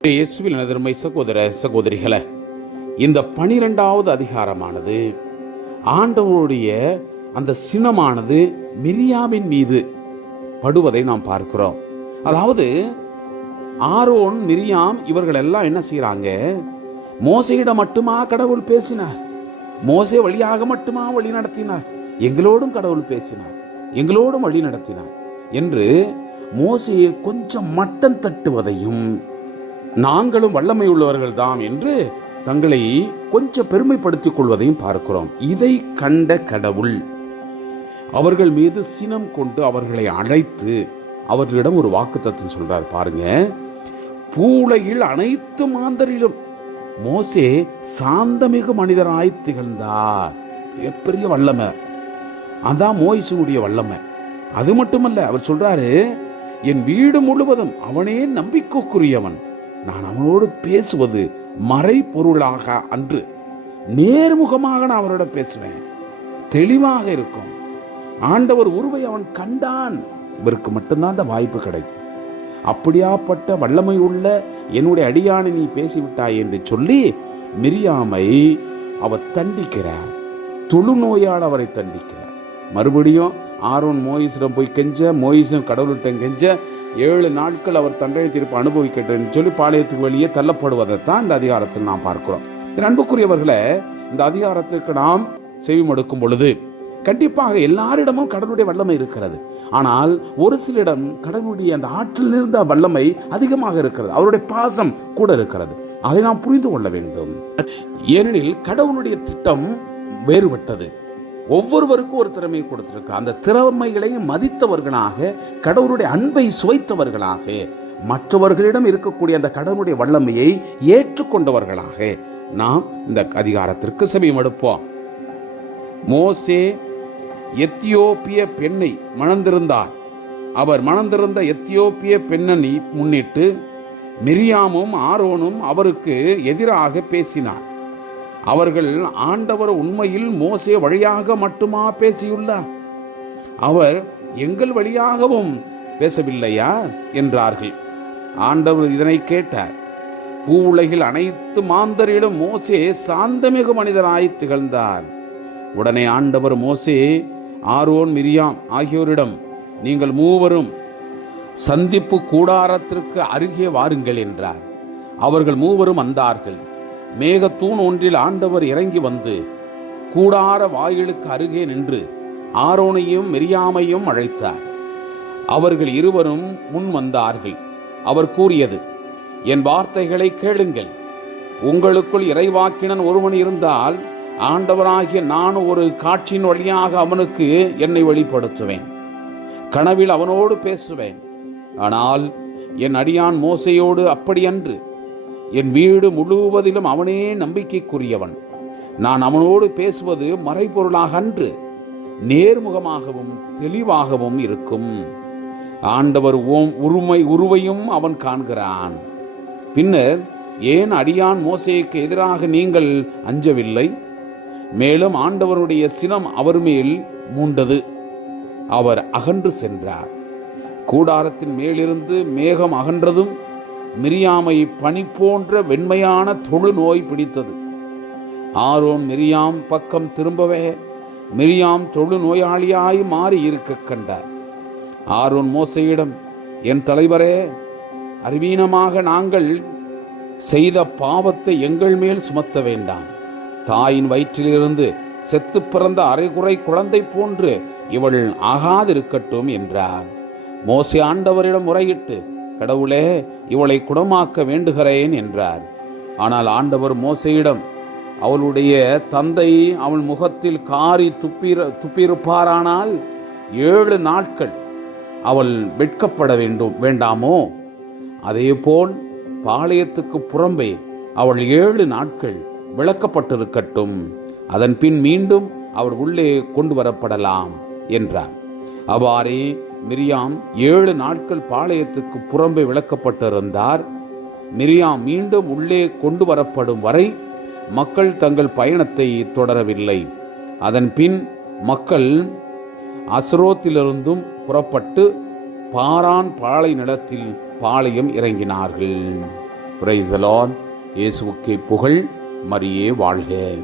இயேசுவில் எனதருமை சகோதர சகோதரிகளே, இந்த 12வது அதிகாரமானது ஆண்டவருடைய அந்த சினமானது மிரியாமின் மீது படுவதை நாம் பார்க்கிறோம். அதாவது ஆரோன், மிரியாம் இவர்கள் எல்லாம் என்ன செய்யறாங்க? மோசையிடம் மட்டுமா கடவுள் பேசினார், மோசே வழியாக மட்டுமா வழி நடத்தினார், எங்களோடும் கடவுள் பேசினார், எங்களோடும் வழி நடத்தினார் என்று மோசையை கொஞ்சம் மட்டம் தட்டுவதையும், நாங்களும் வல்லமை உள்ளவர்கள் தாம் என்று தங்களை கொஞ்சம் பெருமைப்படுத்திக் கொள்வதையும் பார்க்கிறோம். இதை கண்ட கடவுள் அவர்கள் மீது சினம் கொண்டு அவர்களை அழைத்து அவர்களிடம் ஒரு வாக்குத்தத்தம் சொல்றார். பாருங்க, பூவுலகில் அனைத்து மாந்தரிலும் மோசே சாந்தமிகு மனிதராய் திகழ்ந்தார். பெரிய வல்லமை, அதான் மோசேயுடைய வல்லமை. அது மட்டுமல்ல, அவர் சொல்றாரு, என் வீடு முழுவதும் அவனே நம்பிக்கைக்குரியவன், நான் அவனோடு பேசுவது மறை பொருளாக அன்று, நேர்முகமாக நான் அவனோட பேசுவேன், தெளிவாக இருக்கும். ஆண்டவர் உருவை அவன் கண்டான். இவருக்கு மட்டும்தான் அந்த வாய்ப்பு கிடைக்கும். அப்படியாப்பட்ட வல்லமை உள்ள என்னுடைய அடியானை நீ பேசிவிட்டாய் என்று சொல்லி மிரியாமை அவர் தண்டிக்கிறார். தொழுநோயால் அவரை தண்டிக்கிறார். மறுபடியும் ஆரோன் மோயிசிடம் போய் கெஞ்ச, மோயிசும் கடவுள்கிட்ட கெஞ்ச, 7 நாட்கள் அவர் தண்டனை தீர்ப்பு அனுபவிக்கட்டும் சொல்லி பாளையத்துக்கு வெளியே தள்ளப்படுவதைத்தான் இந்த அதிகாரத்தில் நாம் பார்க்கிறோம். அன்புக்குரியவர்களே, இந்த அதிகாரத்துக்கு நாம் செவிமடுக்கும் பொழுது கண்டிப்பாக எல்லாரிடமும் கடவுளுடைய வல்லமை இருக்கிறது. ஆனால் ஒரு சிலரிடம் கடவுளுடைய அந்த ஆற்றல் இருந்த வல்லமை அதிகமாக இருக்கிறது, அவருடைய பாசம் கூட இருக்கிறது. அதை நாம் புரிந்து கொள்ள வேண்டும். ஏனெனில் கடவுளுடைய திட்டம் வேறுபட்டது. ஒவ்வொருவருக்கும் ஒரு திறமையை கொடுத்திருக்க, அந்த திறமைகளை மதித்தவர்களாக, கடவுளுடைய அன்பை சுவைத்தவர்களாக, மற்றவர்களிடம் இருக்கக்கூடிய அந்த கடவுளுடைய வல்லமையை ஏற்றுக்கொண்டவர்களாக நாம் இந்த அதிகாரத்திற்கு செவிமடுப்போம். மோசே எத்தியோப்பிய பெண்ணை மணந்திருந்தார். அவர் மணந்திருந்த எத்தியோப்பிய பெண்ணை முன்னிட்டு மிரியாமும் ஆரோனும் அவருக்கு எதிராக பேசினார். அவர்கள், ஆண்டவர் உண்மையில் மோசே வழியாக மட்டுமா பேசியுள்ளார், அவர் எங்கள் வழியாகவும் பேசவில்லையா என்றார்கள். ஆண்டவர் இதனை கேட்டார். பூவுலகில் அனைத்து மாந்தரிலும் மோசே சாந்தமிகு மனிதராய் திகழ்ந்தார். உடனே ஆண்டவர் மோசே, ஆரோன், மிரியாம் ஆகியோரிடம், நீங்கள் மூவரும் சந்திப்பு கூடாரத்திற்கு அருகே வாருங்கள் என்றார். அவர்கள் மூவரும் வந்தார்கள். மேகத்தூண் ஒன்றில் ஆண்டவர் இறங்கி வந்து கூடார வாயிலுக்கு அருகே நின்று ஆரோனையும் மிரியாமையும் அழைத்தார். அவர்கள் இருவரும் முன் வந்தார்கள். அவர் கூறியது, என் வார்த்தைகளை கேளுங்கள். உங்களுக்குள் இறைவாக்கினன் ஒருவன் இருந்தால், ஆண்டவராகிய நான் ஒரு காட்சியின் வழியாக அவனுக்கு என்னை வெளிப்படுத்துவேன், கனவில் அவனோடு பேசுவேன். ஆனால் என் அடியான் மோசையோடு அப்படியன்று. என் வீடு முழுவதிலும் அவனே நம்பிக்கைக்குரியவன். நான் அவனோடு பேசுவது மறைபொருளாக அன்று, நேர்முகமாகவும் தெளிவாகவும் இருக்கும். ஆண்டவர் உருவையும் அவன் காண்கிறான். பின்னர் ஏன் அடியான் மோசேக்கு எதிராக நீங்கள் அஞ்சவில்லை? மேலும் ஆண்டவருடைய சினம் அவர் மேல் மூண்டது. அவர் அகன்று சென்றார். கூடாரத்தின் மேலிருந்து மேகம் அகன்றதும் மிரியாமை பனி போன்ற வெண்மையான தொழு நோய் பிடித்தது. ஆரோன் மிரியாம் பக்கம் திரும்பவே மிரியாம் தொழு நோயாளியாய் மாறி இருக்க கண்டார். ஆரோன் மோசையிடம், என் தலைவரே, அறிவீனமாக நாங்கள் செய்த பாவத்தை எங்கள் மேல் சுமத்த வேண்டாம். தாயின் வயிற்றிலிருந்து செத்து பிறந்த அரைகுறை குழந்தை போன்று இவள் ஆகாதிருக்கட்டும் என்றார். மோசே ஆண்டவரிடம் முறையிட்டு, கடவுளே, இவளை குணமாக்க வேண்டுகிறேன் என்றார். ஆனால் ஆண்டவர் மோசேயிடம், அவளுடைய தந்தை அவள் முகத்தில் காரி துப்பியிருப்பாரானால் 7 நாட்கள் அவள் வெட்கப்பட வேண்டாமோ? அதேபோல் பாளையத்துக்கு புறம்பே அவள் 7 நாட்கள் விளக்கப்பட்டிருக்கட்டும், அதன் பின் மீண்டும் அவள் உள்ளே கொண்டு வரப்படலாம் என்றார். அவ்வாறே மிரியாம் 7 நாட்கள் பாளையத்துக்கு புறம்பே விளக்கப்பட்டிருந்தார். மிரியாம் மீண்டும் உள்ளே கொண்டு வரப்படும் வரை மக்கள் தங்கள் பயணத்தை தொடரவில்லை. அதன் பின் மக்கள் அஸ்ரோத்திலிருந்தும் புறப்பட்டு பாரான் பாலை நிலத்தில் பாளையம் இறங்கினார்கள். Praise the Lord. இயேசுவுக்கே புகழ். மரியே வாழ்க.